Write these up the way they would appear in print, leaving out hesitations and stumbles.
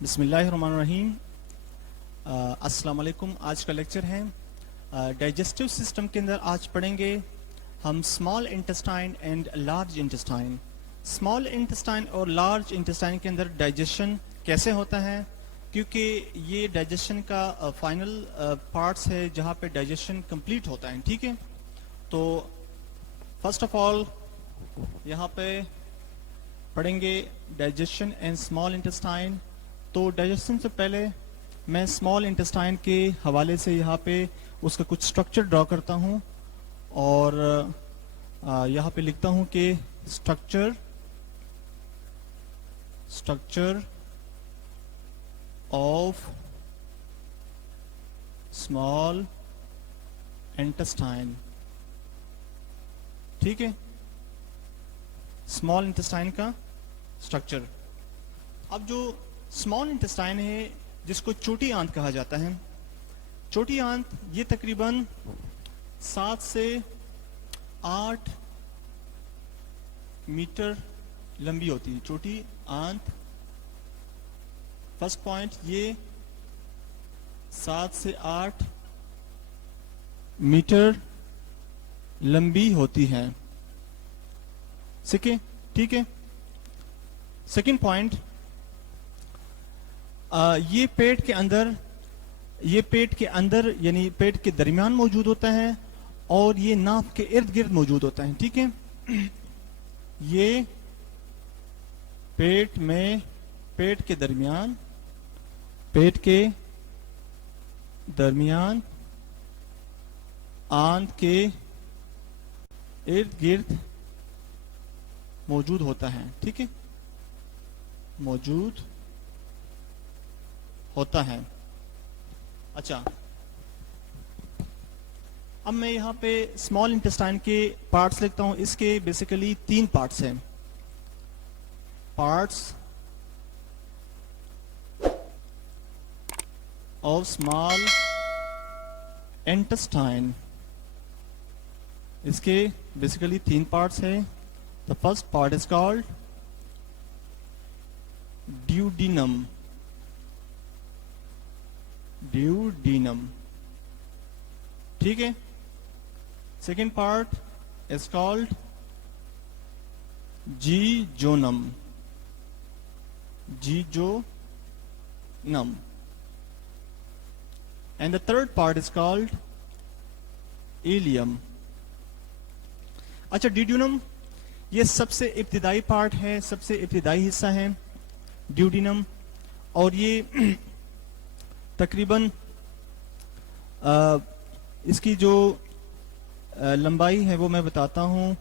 बिस्मिल्लाहिर्रहमानिर्रहीम। अस्सलाम वालेकुम। आज का लेक्चर है डाइजेस्टिव सिस्टम के अंदर। आज पढ़ेंगे हम small intestine and large intestine. Small intestine और लार्ज इंटेस्टाइन के अंदर डाइजेशन कैसे होता है, क्योंकि ये डाइजेशन का फाइनल पार्ट्स है जहाँ पे डाइजेशन कंप्लीट होता है। ठीक है, तो फर्स्ट ऑफ ऑल यहाँ पे पढ़ेंगे डाइजेशन एंड स्मॉल इंटेस्टाइन। तो डाइजेशन से पहले मैं स्मॉल इंटेस्टाइन के हवाले से यहाँ पे उसका कुछ स्ट्रक्चर ड्रॉ करता हूँ और यहाँ पे लिखता हूँ कि स्ट्रक्चर ऑफ स्मॉल इंटेस्टाइन। ठीक है, स्मॉल इंटेस्टाइन का स्ट्रक्चर। अब जो स्मॉल इंटेस्टाइन है जिसको छोटी आंत कहा जाता है, छोटी आंत ये तकरीबन 7 से 8 मीटर लंबी होती है। छोटी आंत, फर्स्ट पॉइंट, ये 7 से 8 मीटर लंबी होती है। ठीक है। सेकंड पॉइंट, ये पेट के अंदर यानी पेट के दरमियान मौजूद होता है और ये नाक के इर्द गिर्द मौजूद होता है। ठीक है, ये पेट के दरमियान आंत के इर्द गिर्द मौजूद होता है। ठीक है, मौजूद होता है। अच्छा, अब मैं यहाँ पे स्मॉल इंटेस्टाइन के पार्ट्स लिखता हूँ। इसके बेसिकली 3 पार्ट्स हैं। पार्ट्स ऑफ स्मॉल इंटेस्टाइन, इसके बेसिकली 3 पार्ट्स हैं। The first part is called duodenum. ठीक है। Second part is called jejunum. And the third part is called ileum. अच्छा, ड्यूडीनम ये सबसे इब्तिदाई पार्ट है, सबसे इब्तिदाई हिस्सा है ड्यूडीनम, और ये तकरीबन इसकी जो लंबाई है वो मैं बताता हूं।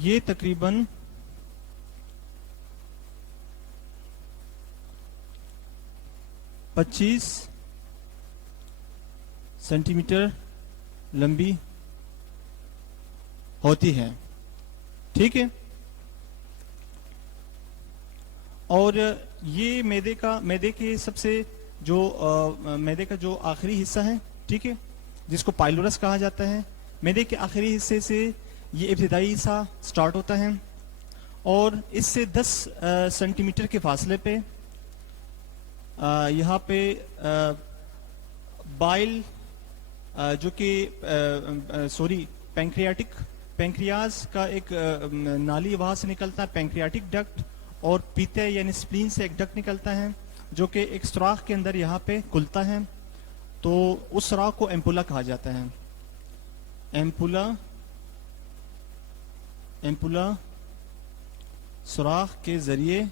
ये तकरीबन 25 सेंटीमीटर लंबी होती है। ठीक है, और ये मैदे का जो आखिरी हिस्सा है, ठीक है, जिसको पाइलोरस कहा जाता है, मैदे के आखिरी हिस्से से ये इब्तिदाई हिस्सा स्टार्ट होता है और इससे 10 सेंटीमीटर के फासले पे यहाँ पे बाइल जो कि पैंक्रियाज का एक नाली वहां से निकलता है, पैंक्रियाटिक डक्ट, और पीते यानी स्प्लीन से एक डक्ट निकलता है जो कि एक सुराख के अंदर यहाँ पे खुलता है। तो उस सुराख को एम्पुला कहा जाता है। एम्पुला सुराख के जरिए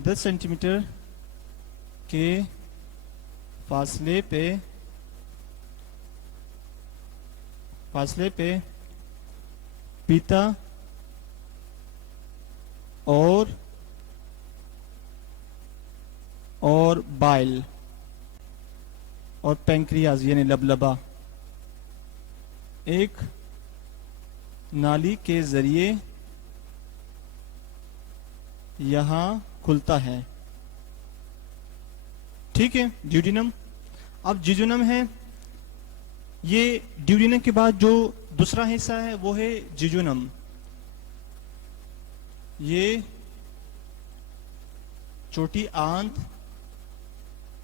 10 सेंटीमीटर के फासले पे पीता और बाइल और पैंक्रियाज यानी लबलबा एक नाली के जरिए यहां खुलता है। ठीक है, ड्यूडीनम। अब जिजुनम है, ये ड्यूडेनम के बाद जो दूसरा हिस्सा है वो है जिजुनम। ये छोटी आंत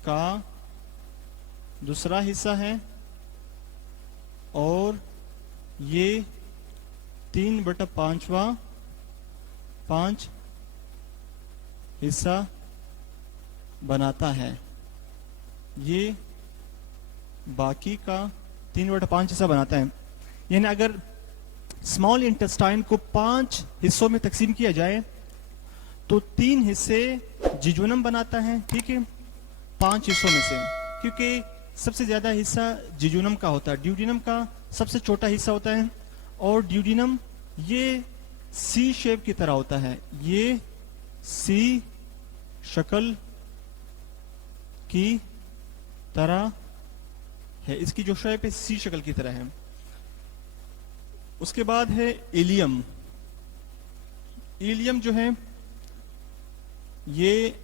का दूसरा हिस्सा है और ये 3/5 हिस्सा बनाता है। ये बाकी का 3/5 हिस्सा बनाता है। यानी अगर स्मॉल इंटेस्टाइन को 5 हिस्सों में तकसीम किया जाए तो 3 हिस्से जिजुनम बनाता है, ठीक है, 5 हिस्सों में से, क्योंकि सबसे ज्यादा हिस्सा जिजुनम का होता है, ड्यूडेनम का सबसे छोटा हिस्सा होता है। और ड्यूडेनम ये सी शेप की तरह होता है, ये सी शक्ल की तरह है, इसकी जो शेप है सी शक्ल की तरह है। उसके बाद है इलियम। इलियम जो है ये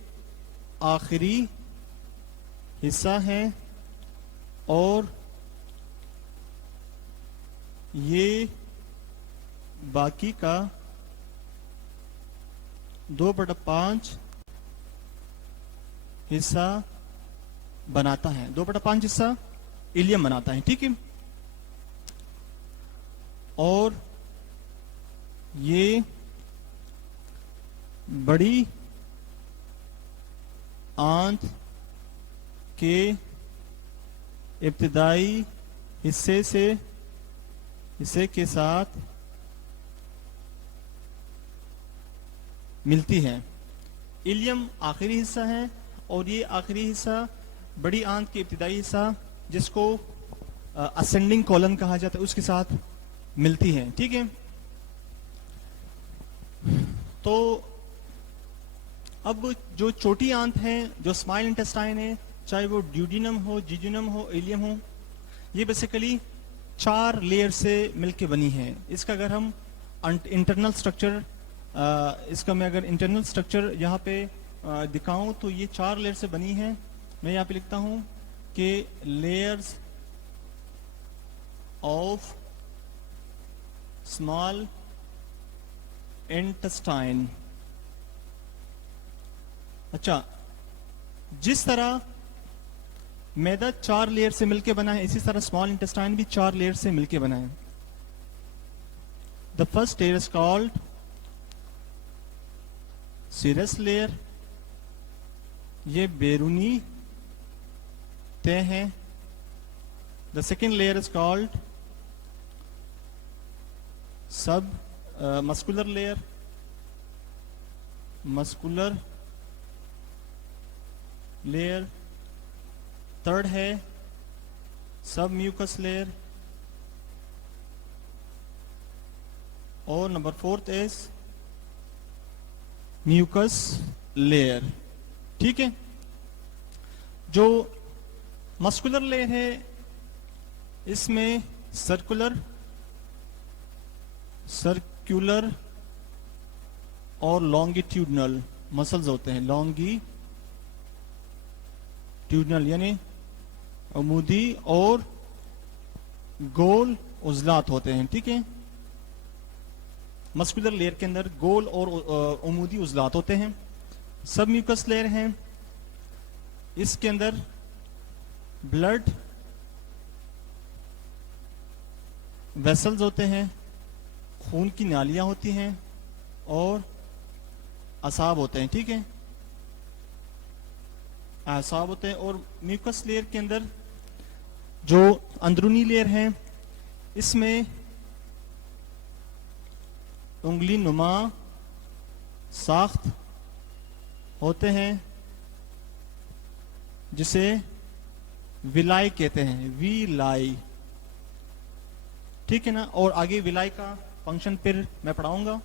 आखिरी हिस्सा है और ये बाकी का 2/5 हिस्सा बनाता है। 2/5 हिस्सा इलियम बनाता है, ठीक है। और ये बड़ी आंत के इब्तिदाई हिस्से के साथ मिलती है। इलियम आखिरी हिस्सा है और ये आखिरी हिस्सा बड़ी आंत के इब्तिदाई हिस्सा जिसको असेंडिंग कॉलन कहा जाता है उसके साथ मिलती है, ठीक है। तो अब जो छोटी आंत है, जो स्मॉल इंटेस्टाइन है, चाहे वो ड्यूडेनम हो, जिजुनम हो, इलियम हो, ये बेसिकली 4 लेयर से मिलके बनी है। इसका अगर हम इंटरनल स्ट्रक्चर इसका मैं अगर इंटरनल स्ट्रक्चर यहाँ पे दिखाऊं तो ये 4 लेयर से बनी है। मैं यहाँ पे लिखता हूं कि लेयर्स ऑफ स्मॉल इंटेस्टाइन। अच्छा, जिस तरह मैदा 4 लेयर से मिलके बना है, इसी तरह स्मॉल इंटेस्टाइन भी 4 लेयर से मिलके बना है। The first layer is called serous layer, ये बैरूनी तय है। The second layer is called sub muscular layer, muscular layer. Third है सब म्यूकस लेयर और number 4th is mucous layer, ठीक है। जो मस्कुलर लेयर है इसमें सर्कुलर और लॉन्गिट्यूडनल मसल्स होते हैं। लॉन्गिट्यूडनल यानी अमूदी और गोल उजलात होते हैं, ठीक है। मस्कुलर लेयर के अंदर गोल और अमूदी उजलात होते हैं। सब म्यूकस लेयर है, इसके अंदर ब्लड वेसल्स होते हैं, खून की नालियां होती हैं और असाब होते हैं, ठीक है, असाब होते हैं। और म्यूकस लेयर के अंदर जो अंदरूनी लेयर है इसमें उंगली नुमा साख्त होते हैं जिसे विलाई कहते हैं, विलाई, ठीक है ना। और आगे विलाई का फंक्शन फिर मैं पढ़ाऊंगा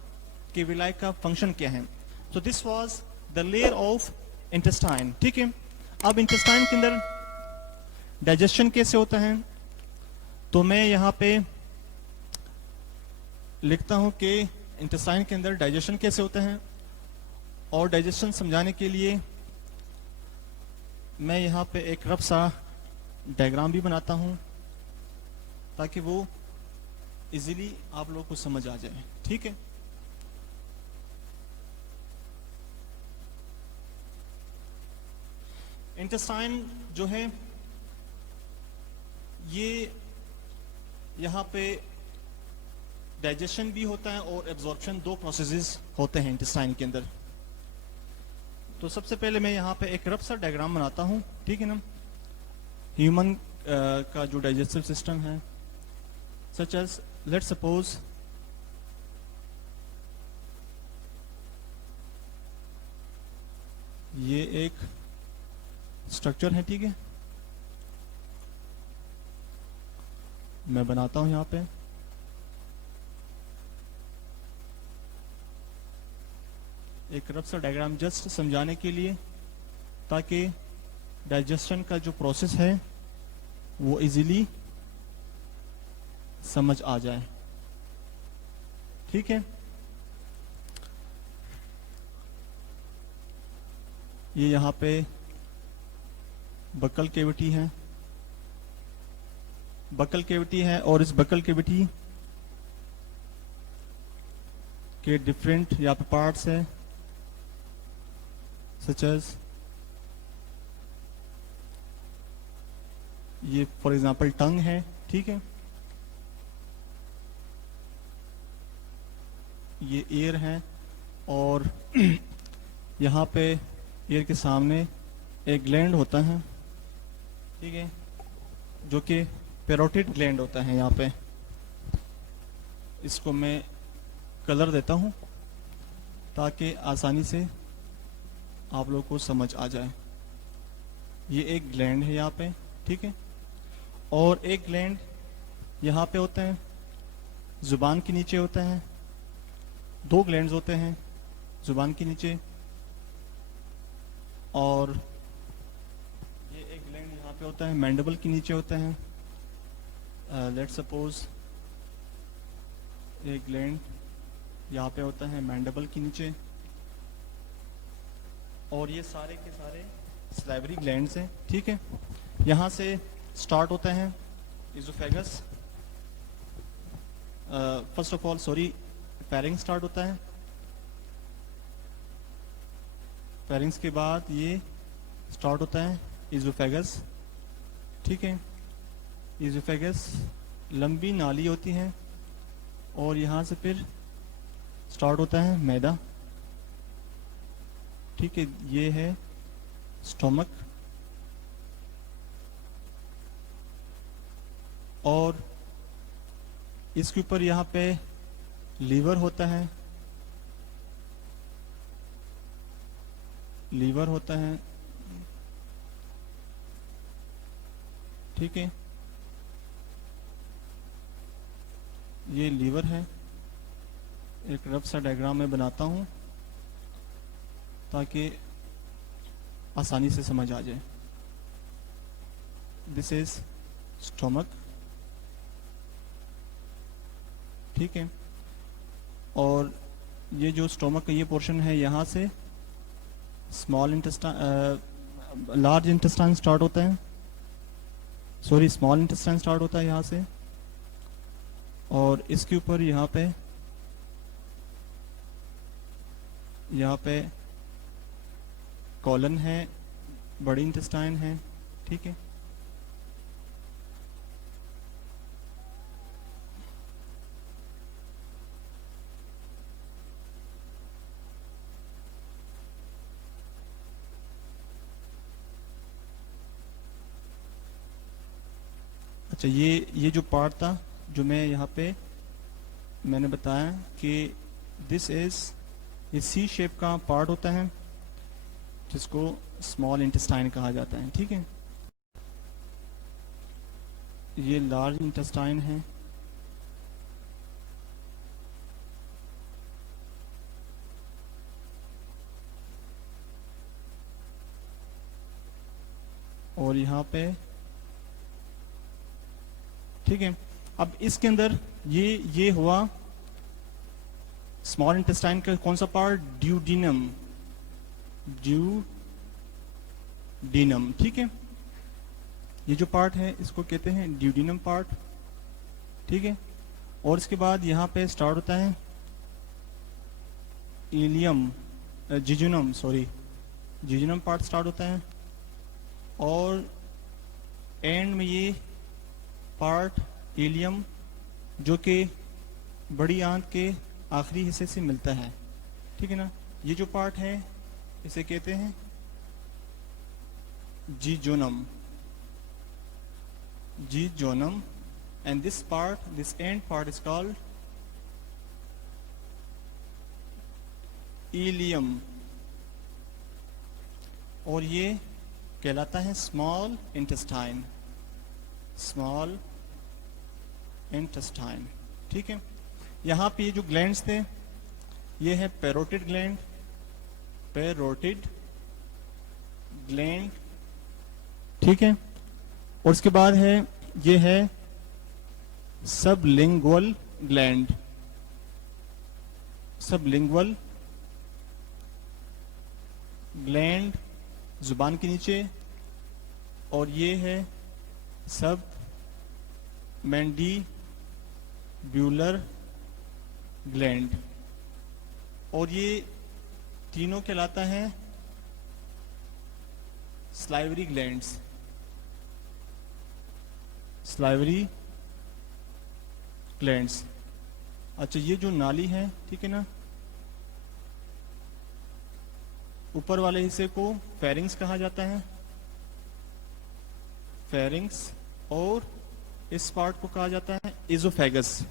कि विलाई का फंक्शन क्या है। तो this was the layer of intestine, ठीक है। अब इंटेस्टाइन के अंदर डाइजेशन कैसे होता है, तो मैं यहां पे लिखता हूं कि इंटेस्टाइन के अंदर डाइजेशन कैसे होता है। और डाइजेशन समझाने के लिए मैं यहां पे एक रफ सा डायग्राम भी बनाता हूं। ताकि वो इजीली आप लोगों को समझ आ जाए। ठीक है, इंटेस्टाइन जो है ये यहाँ पे डाइजेशन भी होता है और एब्जॉर्प्शन, दो प्रोसेसेस होते हैं इंटेस्टाइन के अंदर। तो सबसे पहले मैं यहाँ पे एक रफ सा डायग्राम बनाता हूँ, ठीक है ना। ह्यूमन का जो डाइजेस्टिव सिस्टम है, सच एज लेट्स सपोज ये एक स्ट्रक्चर है, ठीक है। मैं बनाता हूं यहाँ पे एक रफ सा डायग्राम जस्ट समझाने के लिए, ताकि डाइजेशन का जो प्रोसेस है वो इजीली समझ आ जाए। ठीक है, ये यहाँ पे बकल कैविटी है, बकल कैविटी है, और इस बकल कैविटी के डिफरेंट यहाँ पे पार्ट्स है, सच एज ये फॉर एग्जांपल टंग है, ठीक है। ये ईयर है, और यहाँ पे ईयर के सामने एक ग्लैंड होता है, ठीक है, जो कि पैरोटिड ग्लैंड होता है। यहाँ पे इसको मैं कलर देता हूँ ताकि आसानी से आप लोगों को समझ आ जाए। ये एक ग्लैंड है यहाँ पे, ठीक है, और एक ग्लैंड यहाँ पे होते हैं, जुबान के नीचे होते हैं। दो ग्लैंड्स होते हैं जुबान के नीचे, और ये एक ग्लैंड यहाँ पे होता है, मैंडिबल के नीचे होता है। लेट्स सपोज एक ग्लैंड यहाँ पे होता है मैंडिबल के नीचे, और ये सारे के सारे सलाइवरी ग्लैंड्स हैं, ठीक है। यहाँ से स्टार्ट होता है oesophagus, first of all sorry, pharynx start होता है। फेरिंग्स के बाद ये स्टार्ट होता है इज़ोफेगस, ठीक है। इज़ोफेगस लंबी नाली होती है, और यहाँ से फिर स्टार्ट होता है मैदा, ठीक है। ये है स्टोमक, और इसके ऊपर यहाँ पे लीवर होता है, लीवर होता है, ठीक है। ये लीवर है, एक रफ सा डायग्राम में बनाता हूँ ताकि आसानी से समझ आ जाए। दिस इज स्टोमक, ठीक है, और ये जो स्टोमक का ये पोर्शन है, यहाँ से small intestine, large intestine start होता है, सॉरी स्मॉल इंटेस्टाइन स्टार्ट होता है यहाँ से, और इसके ऊपर यहाँ पे कॉलन है, बड़ी इंटेस्टाइन है, ठीक है। अच्छा, ये जो पार्ट था जो मैं यहाँ पे मैंने बताया कि दिस इज, ये सी शेप का पार्ट होता है जिसको स्मॉल इंटेस्टाइन कहा जाता है, ठीक है। ये लार्ज इंटेस्टाइन है, और यहाँ पे, ठीक है। अब इसके अंदर ये हुआ स्मॉल इंटेस्टाइन का कौन सा पार्ट, ड्यूडीनम, ड्यूडीनम, ठीक है। ये जो पार्ट है इसको कहते हैं ड्यूडीनम पार्ट, ठीक है। और इसके बाद यहाँ पे स्टार्ट होता है इलियम, जिजुनम, सॉरी, जिजुनम पार्ट स्टार्ट होता है, और एंड में ये पार्ट इलियम जो कि बड़ी आंत के आखिरी हिस्से से मिलता है, ठीक है ना। ये जो पार्ट है इसे कहते हैं jejunum, jejunum, and this part, this end part is called ileum, और ये कहलाता है स्मॉल इंटेस्टाइन, स्मॉल इंटेस्टाइन, ठीक है। यहाँ पे ये जो ग्लैंड्स थे ये है पैरोटिड ग्लैंड, पैरोटिड ग्लैंड, ठीक है। और उसके बाद है ये है सबलिंगुअल ग्लैंड, सबलिंगुअल ग्लैंड जुबान के नीचे, और ये है सब मैंडीब्यूलर ग्लैंड, और ये तीनों कहलाता है स्लाइवरी ग्लैंड्स, स्लाइवरी ग्लैंड्स। अच्छा, ये जो नाली है, ठीक है ना, ऊपर वाले हिस्से को फेरिंग्स कहा जाता है, फेरिंग्स, और इस पार्ट को कहा जाता है इजोफेगस,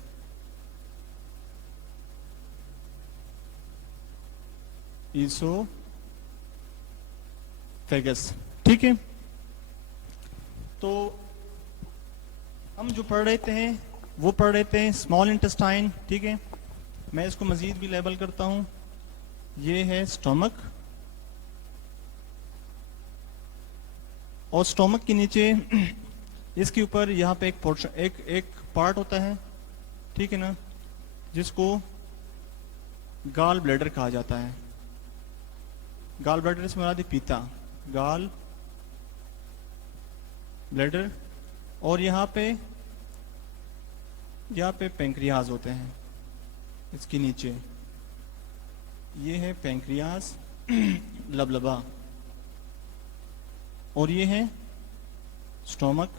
इजोफेगस, ठीक है। तो हम जो पढ़ रहे थे वो पढ़ रहे थे स्मॉल इंटेस्टाइन, ठीक है। मैं इसको मजीद भी लेबल करता हूं, ये है स्टोमक, और स्टोमक के नीचे इसके ऊपर यहाँ पे एक पोर्शन, एक पार्ट होता है, ठीक है ना, जिसको गाल ब्लैडर कहा जाता है। गाल ब्लैडर से मुराद है पीता, गाल ब्लैडर, और यहाँ पे पेंक्रियाज होते हैं इसके नीचे, ये है पेंक्रियाज, लबलबा, और ये है स्टोमक,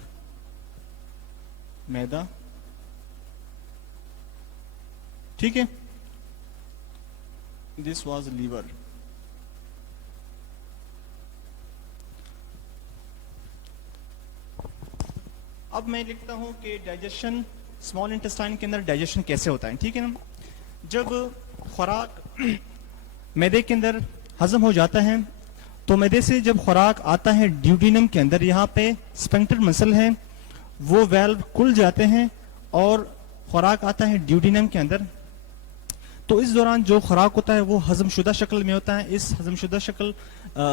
मैदा, ठीक है। This was liver. अब मैं लिखता हूं कि डाइजेशन, स्मॉल इंटेस्टाइन के अंदर डाइजेशन कैसे होता है, ठीक है ना। जब खुराक मैदे के अंदर हजम हो जाता है, तो मैदे से जब खुराक आता है ड्यूडिनम के अंदर, यहाँ पे स्फिंक्टर मसल है, वो वेल्व खुल जाते हैं और खुराक आता है ड्यूडिनम के अंदर। तो इस दौरान जो खुराक होता है वो हजमशुदा शक्ल में होता है। इस हजमशुदा शक्ल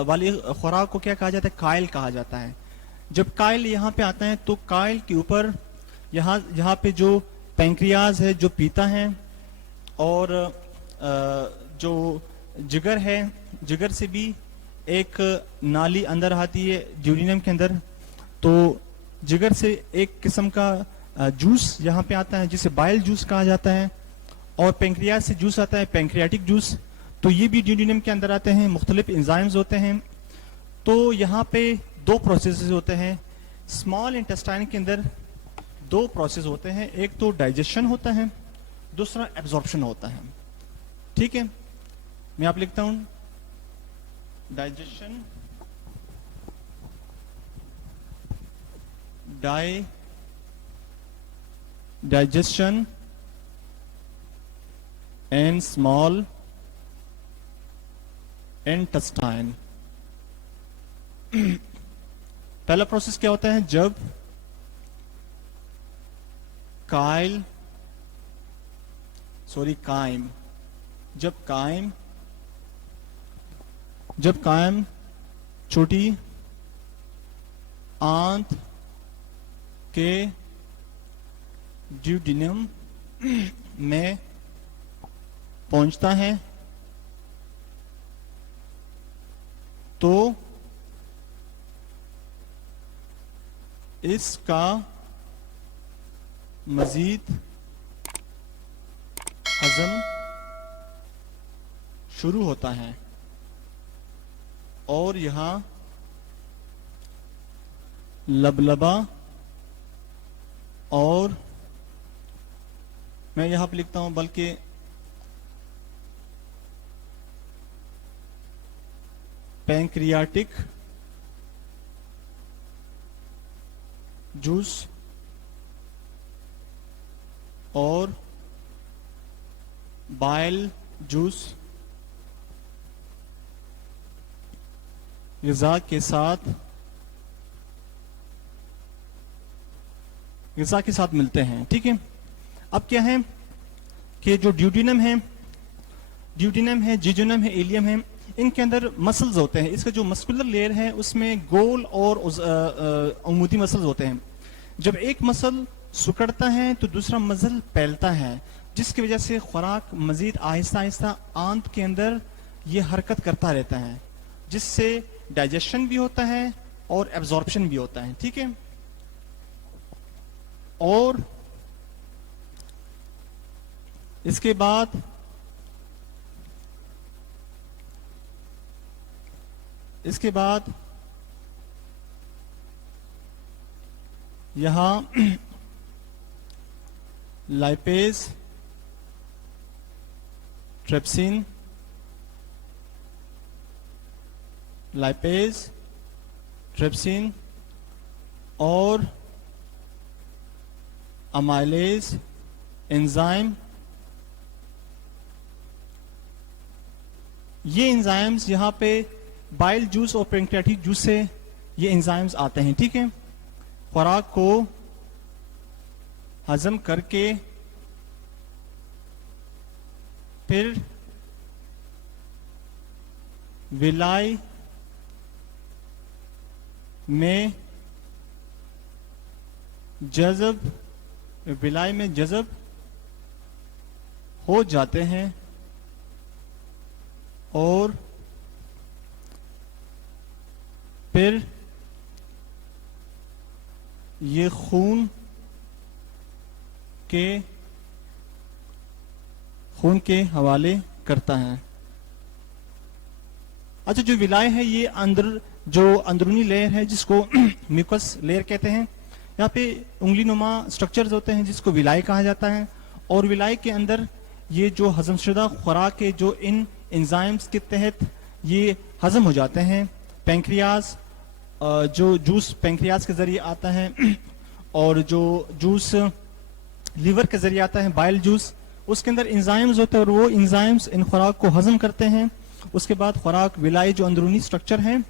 वाली खुराक को क्या कहा जाता है? कायल कहा जाता है। जब कायल यहाँ पे आता है तो कायल के ऊपर यहाँ पे जो पैंक्रियाज है जो पीता है, और जो जिगर है, जिगर से भी एक नाली अंदर आती है ड्यूडिनम के अंदर। तो जिगर से एक किस्म का जूस यहाँ पे आता है जिसे बाइल जूस कहा जाता है, और पैंक्रियाज से जूस आता है पैंक्रियाटिक जूस। तो ये भी ड्यूडिनम के अंदर आते हैं, मुख्तलिफ एंजाइम्स होते हैं। तो यहाँ पे दो प्रोसेसेस होते हैं स्मॉल इंटेस्टाइन के अंदर, दो प्रोसेस होते हैं, एक तो डाइजेशन होता है, दूसरा एब्जॉर्प्शन होता है। ठीक है, मैं आप लिखता हूं digestion, digestion and small intestine. पहला प्रोसेस क्या होता है? जब काइम, जब काइम छोटी आंत के ड्यूडिनम में पहुंचता है तो इसका मजीद हजम शुरू होता है और यहाँ लबलबा और मैं यहां पे लिखता हूं बल्कि पैंक्रियाटिक जूस और बाइल जूस ग़िज़ा के साथ मिलते हैं। ठीक है, अब क्या है कि जो ड्यूडिनम है, जिजोनम है, इलियम है, इनके अंदर मसल्स होते हैं। इसका जो मस्कुलर लेयर है उसमें गोल और अमूदी मसल्स होते हैं। जब एक मसल सिकुड़ता है तो दूसरा मसल फैलता है, जिसकी वजह से खुराक मजीद आहिस्ता आहिस्ता आंत के अंदर ये हरकत करता रहता है, जिससे डाइजेशन भी होता है और एब्जॉर्प्शन भी होता है। ठीक है, और इसके बाद यहां लाइपेज, ट्रिप्सिन, और अमाइलेज एंजाइम, ये एंजाइम्स यहाँ पे बाइल जूस और पैंक्रियाटिक जूस से ये एंजाइम्स आते हैं। ठीक है, खुराक को हजम करके फिर विलाई में जज़ब हो जाते हैं और फिर ये खून के हवाले करता है। अच्छा, जो विलाय है ये जो अंदरूनी लेयर है जिसको म्यूकस लेयर कहते हैं। यहाँ पे उंगली नुमा स्ट्रक्चर्स होते हैं जिसको विलाय कहा जाता है, और विलाय के अंदर ये जो हजमशुदा खुराक के जो इन एंजाइम्स के तहत ये हजम हो जाते हैं। पैंक्रियाज, जो जूस पैंक्रियाज के जरिए आता है, और जो जूस लीवर के जरिए आता है बाइल जूस, उसके अंदर एंजाइम्स होते हैं और वो एंजाइम्स इन खुराक को हजम करते हैं। उसके बाद खुराक विलाई जो अंदरूनी स्ट्रक्चर है,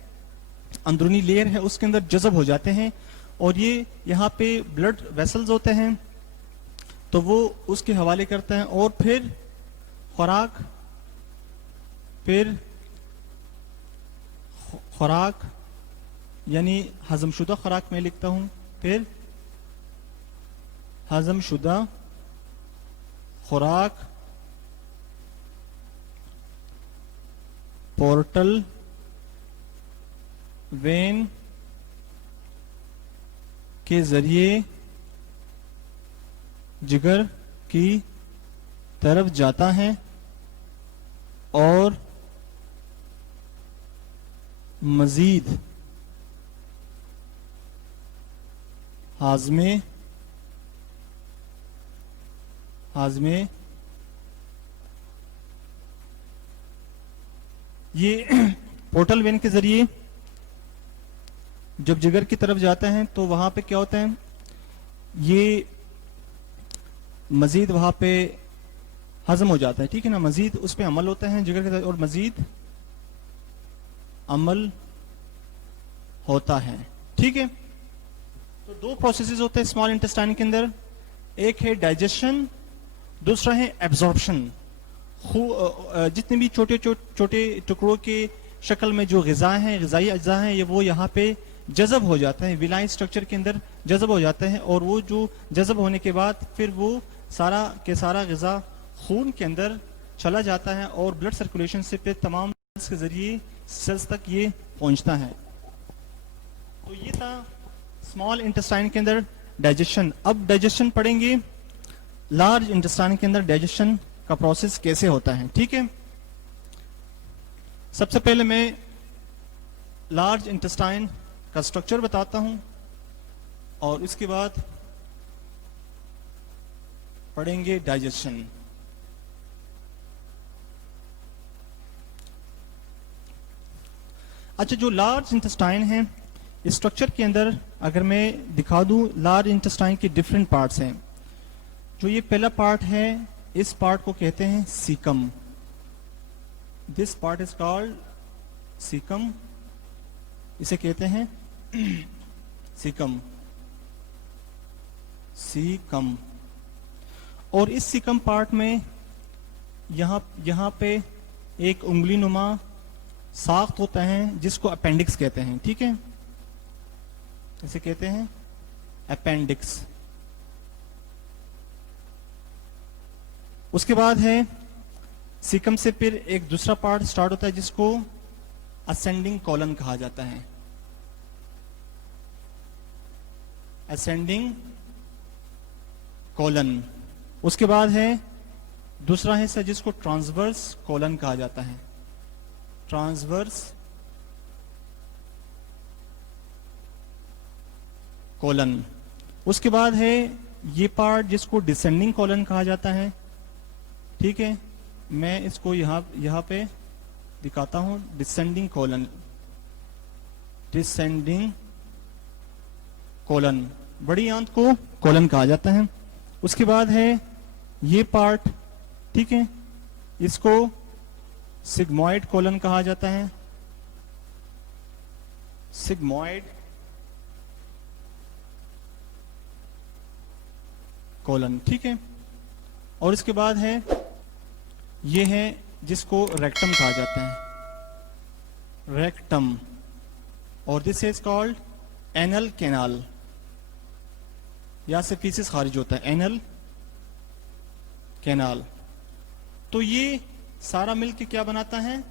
अंदरूनी लेयर है, उसके अंदर जज़ब हो जाते हैं, और ये यहाँ पे ब्लड वेसल्स होते हैं तो वो उसके हवाले करते हैं, और फिर खुराक यानी हजमशुदा खुराक में लिखता हूं, फिर हजमशुदा खुराक पोर्टल वेन के जरिए जिगर की तरफ जाता है और मजीद हाजमे ये पोर्टल वेन के जरिए जब जिगर की तरफ जाते हैं तो वहां पे क्या होता है, ये मजीद वहां पे हजम हो जाता है। ठीक है ना, मजीद उस पर अमल होता है जिगर के तरफ, और मजीद अमल होता है। ठीक है, तो दो प्रोसेसेस होते हैं स्मॉल इंटेस्टाइन के अंदर, एक है डाइजेशन, दूसरा है एब्जॉर्प्शन। जितने भी छोटे टुकड़ों के शक्ल में जो ग़िज़ाई अज्जा हैं, ये वो यहाँ पे जज़ब हो जाते हैं, विलाइन स्ट्रक्चर के अंदर जज़ब हो जाते हैं, और वो जो जज़ब होने के बाद फिर वो सारा के सारा ग़िज़ा खून के अंदर चला जाता है और ब्लड सर्कुलेशन से फिर तमाम सेल्स के जरिए सेल्स तक ये पहुंचता है। तो ये था स्मॉल इंटेस्टाइन के अंदर डाइजेशन। अब डाइजेशन पढ़ेंगे, लार्ज इंटेस्टाइन के अंदर डाइजेशन का प्रोसेस कैसे होता है। ठीक है, सबसे पहले मैं लार्ज इंटेस्टाइन का स्ट्रक्चर बताता हूं और उसके बाद पढ़ेंगे डाइजेशन। अच्छा, जो लार्ज इंटेस्टाइन है, इस स्ट्रक्चर के अंदर अगर मैं दिखा दूं, लार्ज इंटेस्टाइन के डिफरेंट पार्ट्स हैं। जो ये पहला पार्ट है, इस पार्ट को कहते हैं caecum. This part is called caecum, इसे कहते हैं सीकम, सीकम। और इस सीकम पार्ट में यहां पे एक उंगली नुमा साख्त होता है जिसको अपेंडिक्स कहते हैं। ठीक है, इसे कहते हैं अपेंडिक्स। उसके बाद है सीकम से फिर एक दूसरा पार्ट स्टार्ट होता है जिसको असेंडिंग कॉलन कहा जाता है। Ascending colon. उसके बाद है दूसरा हिस्सा जिसको ट्रांसवर्स कॉलन कहा जाता है। Transverse colon. उसके बाद है ये पार्ट जिसको डिसेंडिंग कॉलन कहा जाता है। ठीक है, मैं इसको यहां पे दिखाता हूं, डिसेंडिंग कॉलन, डिसेंडिंग कॉलन, बड़ी आंत को कॉलन कहा जाता है। उसके बाद है ये पार्ट, ठीक है, इसको सिग्मॉइड कॉलन कहा जाता है। सिग्मॉइड कॉलन, ठीक है। और इसके बाद है ये है जिसको रेक्टम कहा जाता है, रेक्टम। और this is called anal canal, यहां से फीसिस खारिज होता है, एनल कैनाल। तो ये सारा मिलकर क्या बनाता है,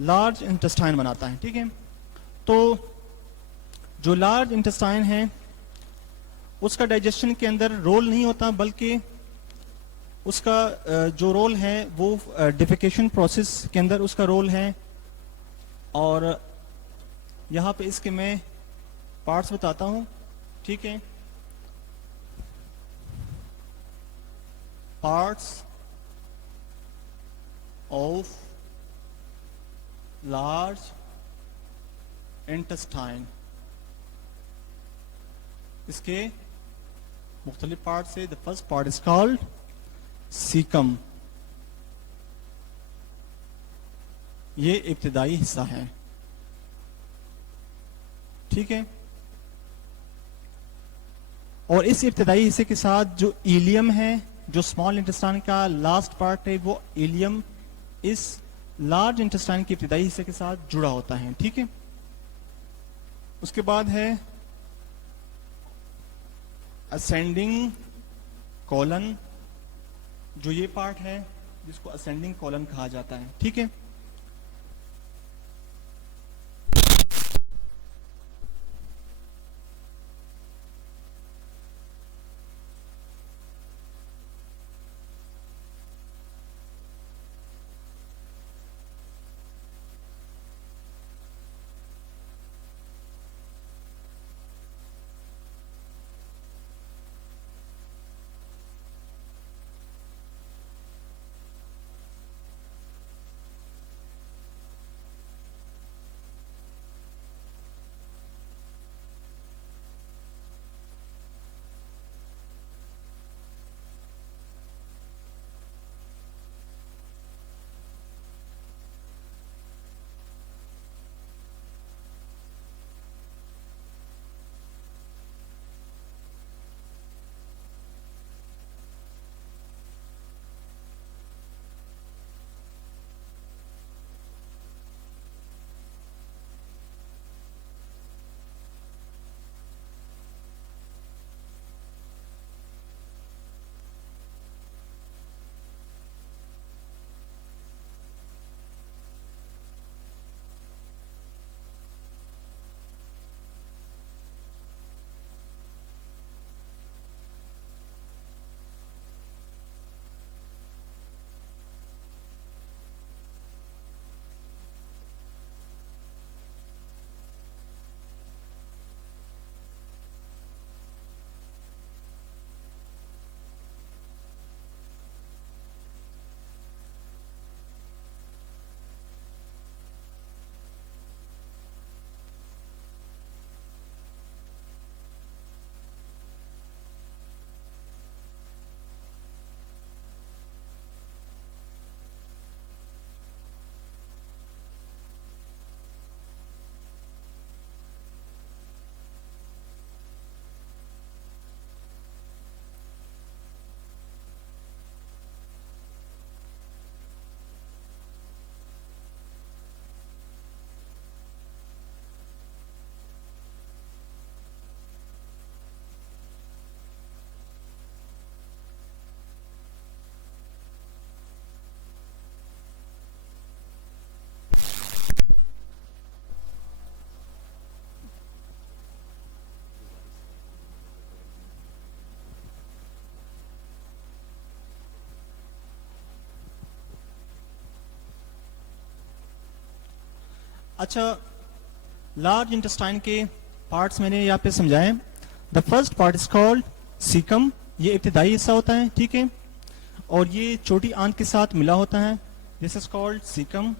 लार्ज इंटेस्टाइन बनाता है। ठीक है, तो जो लार्ज इंटेस्टाइन है उसका डाइजेशन के अंदर रोल नहीं होता, बल्कि उसका जो रोल है वो डिफिकेशन प्रोसेस के अंदर उसका रोल है। और यहां पे इसके मैं पार्ट्स बताता हूं। ठीक है, पार्ट्स ऑफ लार्ज इंटेस्टाइन, इसके मुख्तलिफ पार्ट से the first part is called caecum. ये इब्तिदाई हिस्सा है। ठीक है, और इस इब्तिदाई हिस्से के साथ जो इलियम है, जो स्मॉल इंटेस्टाइन का लास्ट पार्ट है, वो इलियम इस लार्ज इंटेस्टाइन के इब्तिदाई हिस्से के साथ जुड़ा होता है। ठीक है, उसके बाद है असेंडिंग कॉलन, जो ये पार्ट है जिसको असेंडिंग कॉलन कहा जाता है। ठीक है, अच्छा, लार्ज इंटेस्टाइन के पार्ट्स मैंने यहाँ पे समझाए। The first part is called caecum, ये इब्तिदाई हिस्सा होता है, ठीक है, और ये छोटी आंत के साथ मिला होता है, दिस इज कॉल्ड सीकम,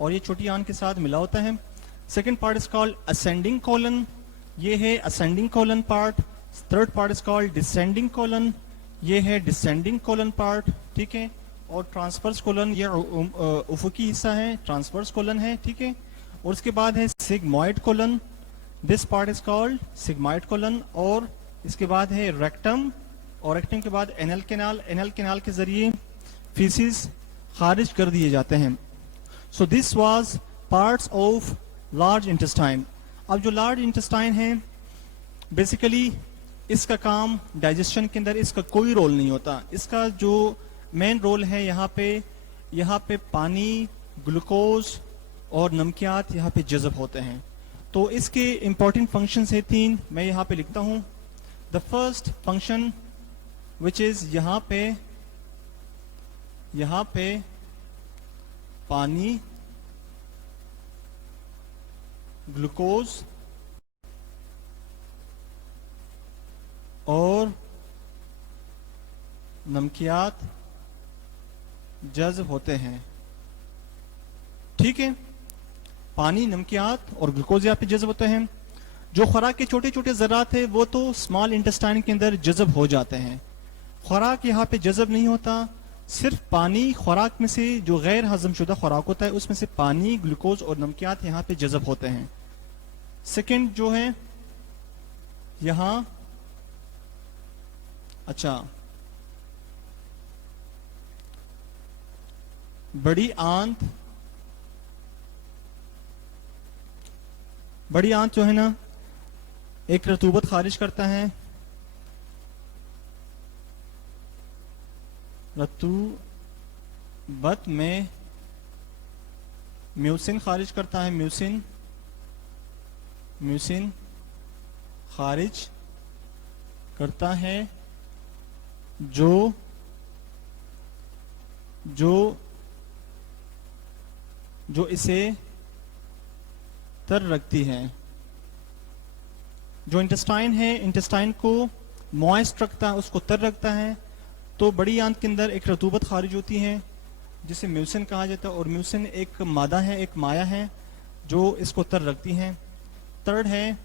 और ये छोटी आंत के साथ मिला होता है। Second part is called ascending colon, ये है ascending colon part. Third part is called descending colon, ये है डिसेंडिंग कॉलन पार्ट, ठीक है, और ट्रांसवर्स कॉलन ये उफुकी हिस्सा है, ट्रांसवर्स कॉलन है, ठीक है। और उसके बाद है sigmoid colon, this part is called sigmoid colon. और इसके बाद है रेक्टम, और रेक्टम के बाद एनल कैनाल, एनल कैनाल के जरिए फीसिस खारिज कर दिए जाते हैं। So this was parts of large intestine. अब जो लार्ज इंटेस्टाइन है बेसिकली इसका काम डाइजेशन के अंदर इसका कोई रोल नहीं होता। इसका जो मेन रोल है यहाँ पे पानी, ग्लूकोज और नमकियात यहाँ पे जज़ब होते हैं। तो इसके इंपॉर्टेंट फंक्शंस है 3, मैं यहाँ पे लिखता हूँ। The first function which is यहाँ पे पानी, ग्लूकोज और नमकियात जज़ब होते हैं, ठीक है। पानी, नमकियात और ग्लूकोज यहाँ पे जज़ब होते हैं। जो खुराक के छोटे छोटे ज़रात है वो तो स्मॉल इंटेस्टाइन के अंदर जज़ब हो जाते हैं। खुराक यहाँ पे जज़ब नहीं होता, सिर्फ पानी, खुराक में से जो गैर हजम शुदा खुराक होता है उसमें से पानी, ग्लूकोज और नमकियात यहाँ पे जज़ब होते हैं। सेकंड जो है यहाँ, अच्छा, बड़ी आंत जो है ना एक रतूबत खारिज करता है, रतूबत में म्यूसिन खारिज करता है, म्यूसिन खारिज करता है जो इसे तर रखती है। जो इंटेस्टाइन है, इंटेस्टाइन को मॉइस्ट रखता है, उसको तर रखता है। तो बड़ी आंत के अंदर एक रतूबत खारिज होती है जिसे म्यूसिन कहा जाता है, और म्यूसिन एक मादा है, एक माया है जो इसको तर रखती है। थर्ड है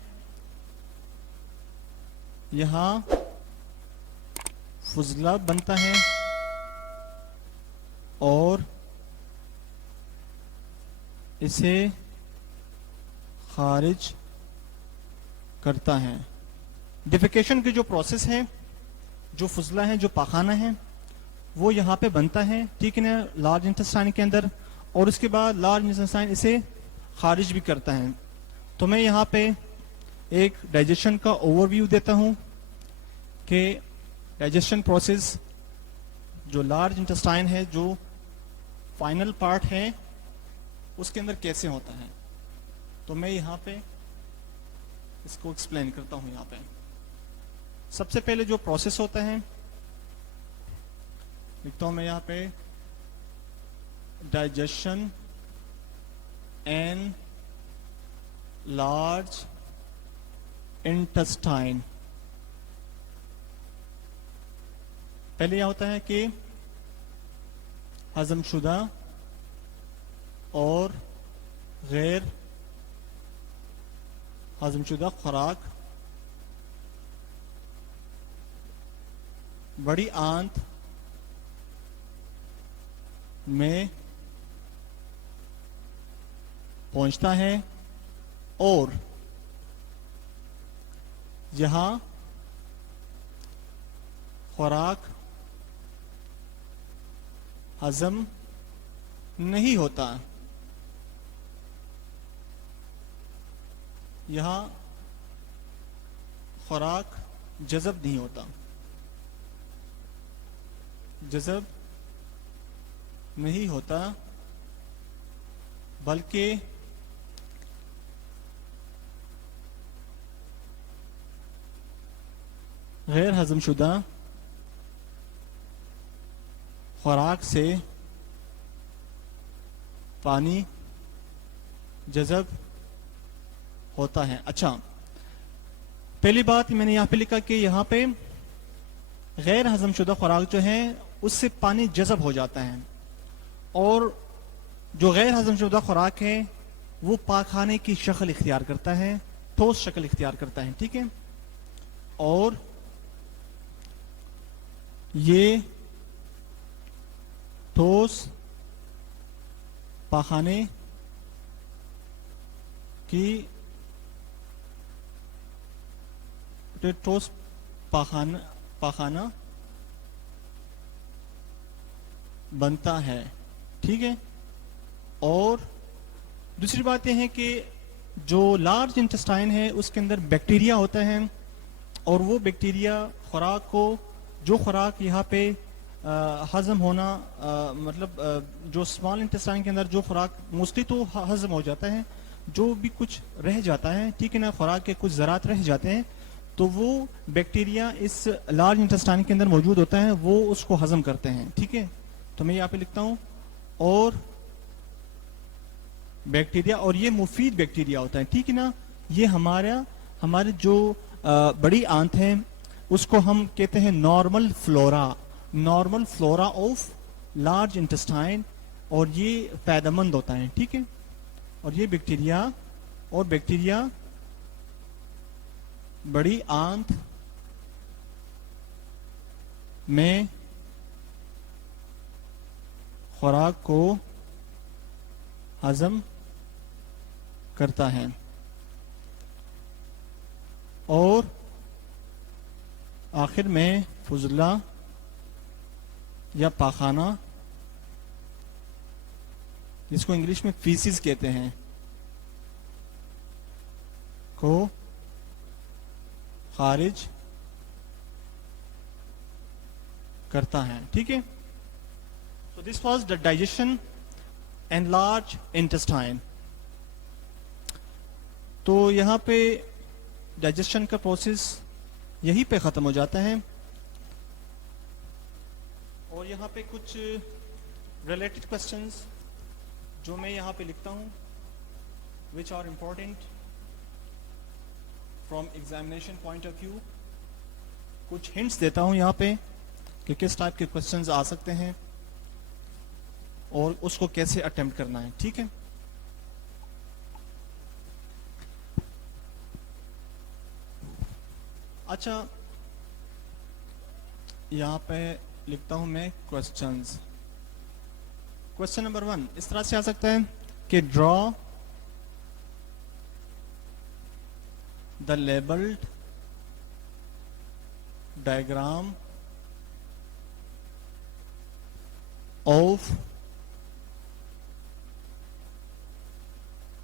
यहाँ फुजला बनता है और इसे खारिज करता है। डिफिकेशन की जो प्रोसेस है, जो फुजला है, जो पाखाना है, वो यहाँ पे बनता है, ठीक है ना, लार्ज इंटेस्टाइन के अंदर, और उसके बाद लार्ज इंटेस्टाइन इसे खारिज भी करता है। तो मैं यहाँ पे एक डाइजेशन का ओवरव्यू देता हूँ कि डाइजेशन प्रोसेस जो लार्ज इंटेस्टाइन है, जो फाइनल पार्ट है, उसके अंदर कैसे होता है। तो मैं यहाँ पे इसको एक्सप्लेन करता हूँ। यहाँ पे सबसे पहले जो प्रोसेस होता है, लिखता हूँ मैं यहाँ पे, डाइजेशन एंड लार्ज इंटेस्टाइन। पहले यह होता है कि हजमशुदा और गैर हजमशुदा खुराक बड़ी आंत में पहुंचता है और जहां खुराक हजम नहीं होता, यहाँ खुराक जज़ब नहीं होता, जज़ब नहीं होता, बल्कि गैर हजमशुदा खुराक से पानी, जज़ब होता है। अच्छा, पहली बात मैंने यहाँ पे लिखा कि यहाँ पे गैर हजमशुदा खुराक जो है उससे पानी जज़ब हो जाता है, और जो गैर हजमशुदा खुराक है वो पाखाने की शक्ल इख्तियार करता है, ठोस शक्ल इख्तियार करता है। ठीक है, और ये ठोस पाखाने की ठोस पाखाना बनता है। ठीक है, और दूसरी बात यह है कि जो लार्ज इंटेस्टाइन है उसके अंदर बैक्टीरिया होता है, और वो बैक्टीरिया खुराक को, जो खुराक यहाँ पे हजम होना जो स्मॉल इंटेस्टाइन के अंदर जो खुराक मोस्टली तो हजम हो जाता है, जो भी कुछ रह जाता है, ठीक है ना, खुराक के कुछ ज़रात रह जाते हैं, तो वो बैक्टीरिया इस लार्ज इंटेस्टाइन के अंदर मौजूद होता है, वो उसको हजम करते हैं। ठीक है, तो मैं यहाँ पे लिखता हूँ और बैक्टीरिया, और ये मुफीद बैक्टीरिया होता है। ठीक है ना, ये हमारे जो बड़ी आंत है उसको हम कहते हैं normal flora of large intestine, और ये फायदेमंद होता है। ठीक है, और ये बैक्टीरिया बड़ी आंत में खुराक को हजम करता है, और आखिर में फुजला या पाखाना, जिसको इंग्लिश में फीसिस कहते हैं, को खारिज करता है। ठीक है, so this was the digestion and large intestine. तो यहाँ पे डाइजेशन का प्रोसेस यहीं पे ख़त्म हो जाता है, और यहाँ पे कुछ रिलेटेड क्वेश्चंस जो मैं यहाँ पे लिखता हूँ, which are important from examination point of view, कुछ हिंट्स देता हूँ यहाँ पे कि किस टाइप के क्वेश्चंस आ सकते हैं और उसको कैसे अटेम्प्ट करना है। ठीक है, अच्छा, यहाँ पे लिखता हूं मैं क्वेश्चंस। क्वेश्चन नंबर 1 इस तरह से आ सकता है कि draw the labelled diagram of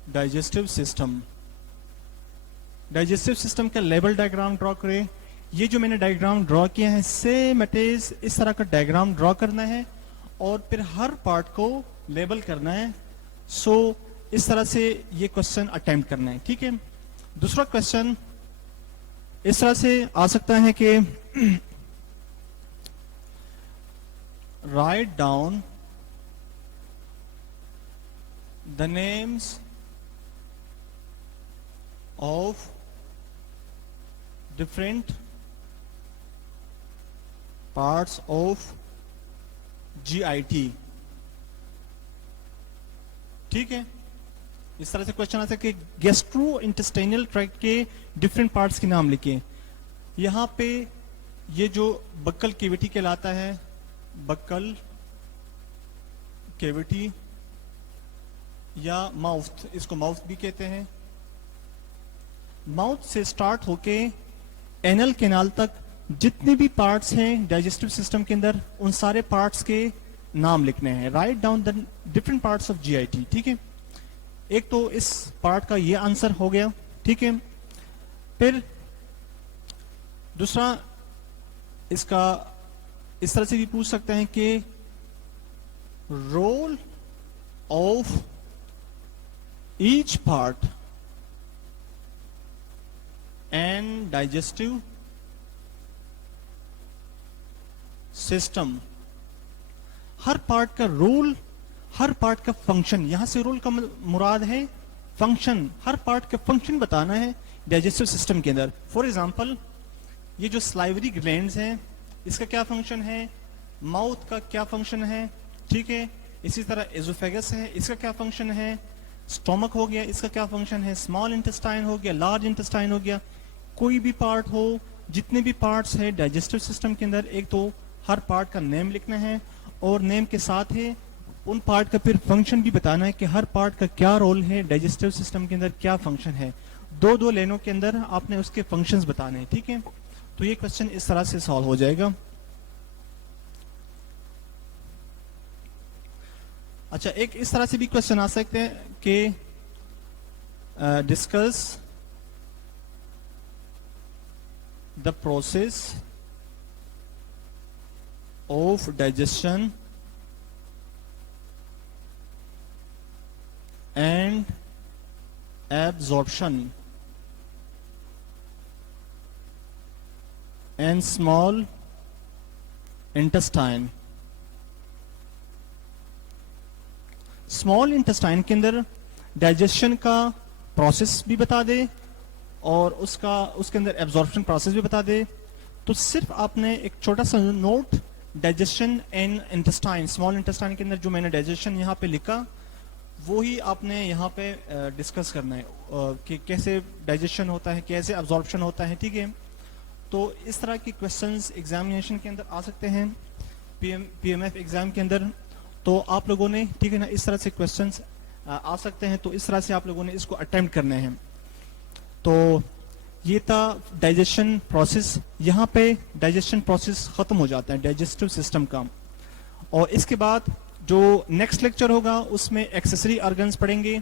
digestive system. Digestive system का लेबल डायग्राम ड्रॉ करें। ये जो मैंने डायग्राम ड्रॉ किया है, सेम इट इज इस तरह का डायग्राम ड्रॉ करना है और फिर हर पार्ट को लेबल करना है। सो इस तरह से ये क्वेश्चन अटेम्प्ट करना है। ठीक है, दूसरा क्वेश्चन इस तरह से आ सकता है कि right down the names of different parts of GIT। ठीक है, इस तरह से क्वेश्चन आता है कि गैस्ट्रो इंटेस्टाइनल ट्रैक्ट के डिफरेंट पार्ट्स के नाम लिखिए। यहां पे ये जो बक्कल कैविटी कहलाता है, बक्कल कैविटी या माउथ, इसको माउथ भी कहते हैं। माउथ से स्टार्ट होके एनल कैनाल तक जितने भी पार्ट्स हैं डाइजेस्टिव सिस्टम के अंदर, उन सारे पार्ट्स के नाम लिखने हैं। Write down the different parts of GIT. ठीक है, एक तो इस पार्ट का ये आंसर हो गया। ठीक है, फिर दूसरा इसका इस तरह से भी पूछ सकते हैं कि role of each part and digestive system. हर पार्ट का रोल, हर पार्ट का फंक्शन। यहां से रोल का मुराद है फंक्शन, हर पार्ट का फंक्शन बताना है डाइजेस्टिव सिस्टम के अंदर। फॉर एग्जांपल ये जो स्लाइवरी ग्लैंड्स हैं इसका क्या फंक्शन है, माउथ का क्या फंक्शन है, ठीक है। इसी तरह एजोफेगस है, इसका क्या फंक्शन है, स्टोमक हो गया, इसका क्या फंक्शन है, स्मॉल इंटेस्टाइन हो गया, लार्ज इंटेस्टाइन हो गया। कोई भी पार्ट हो, जितने भी पार्ट्स है डाइजेस्टिव सिस्टम के अंदर, एक तो हर पार्ट का नेम लिखना है और नेम के साथ है उन पार्ट का फिर फंक्शन भी बताना है कि हर पार्ट का क्या रोल है डाइजेस्टिव सिस्टम के अंदर, क्या फंक्शन है। दो दो लाइनों के अंदर आपने उसके फंक्शंस बताने हैं, ठीक है। तो ये क्वेश्चन इस तरह से सॉल्व हो जाएगा। अच्छा, एक इस तरह से भी क्वेश्चन आ सकते हैं कि discuss the process of digestion and absorption and small intestine। Small intestine के अंदर डाइजेशन का प्रोसेस भी बता दे और उसके अंदर एब्जॉर्प्शन प्रोसेस भी बता दे। तो सिर्फ आपने एक छोटा सा note digestion and intestine, small intestine के अंदर जो मैंने डाइजेशन यहाँ पे लिखा वो ही आपने यहाँ पे डिस्कस करना है कि कैसे डाइजेशन होता है, कैसे एब्जॉर्प्शन होता है, ठीक है। तो इस तरह के क्वेश्चंस एग्जामिनेशन के अंदर आ सकते हैं, पीएमएफ एग्जाम के अंदर। तो आप लोगों ने, ठीक है ना, इस तरह से क्वेश्चंस आ सकते हैं, तो इस तरह से आप लोगों ने इसको अटेम्प्ट करने हैं। तो ये था डाइजेशन प्रोसेस। यहाँ पे डाइजेशन प्रोसेस खत्म हो जाता है डाइजेस्टिव सिस्टम का। और इसके बाद जो नेक्स्ट लेक्चर होगा उसमें एक्सेसरी ऑर्गन्स पढ़ेंगे,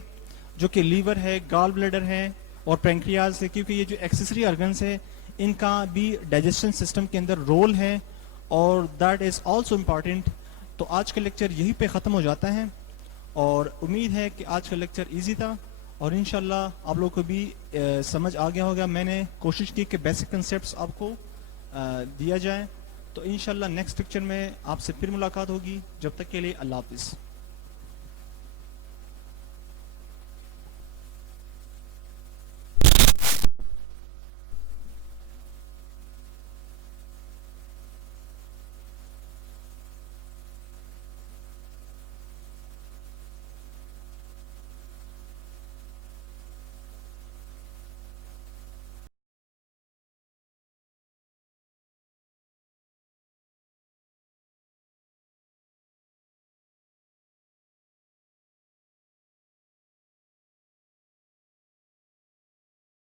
जो कि लीवर है, गॉल ब्लैडर है और पैंक्रियाज है, क्योंकि ये जो एक्सेसरी ऑर्गन्स है इनका भी डाइजेशन सिस्टम के अंदर रोल है और दैट इज आल्सो इम्पॉर्टेंट। तो आज का लेक्चर यहीं पे ख़त्म हो जाता है और उम्मीद है कि आज का लेक्चर इजी था और इंशाल्लाह आप लोगों को भी समझ आ गया होगा। मैंने कोशिश की कि बेसिक कंसेप्ट्स आपको दिया जाए। तो इंशाल्लाह नेक्स्ट लेक्चर में आपसे फिर मुलाकात होगी। जब तक के लिए अल्लाह हाफिज़।